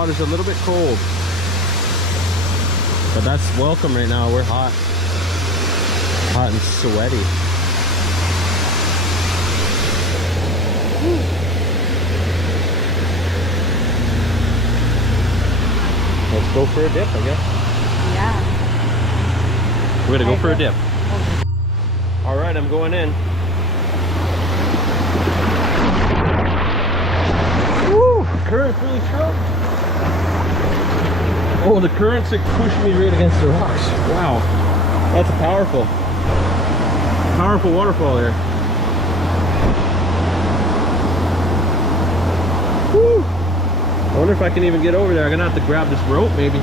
water's a little bit cold. But that's welcome right now. We're hot. Hot and sweaty. Let's go for a dip, I guess. Yeah. We're gonna go for a dip. All right, I'm going in. Woo! Current's really strong. Oh, the current's like pushing me right against the rocks. Wow, that's a powerful waterfall there. Woo! I wonder if I can even get over there. I'm gonna have to grab this rope maybe.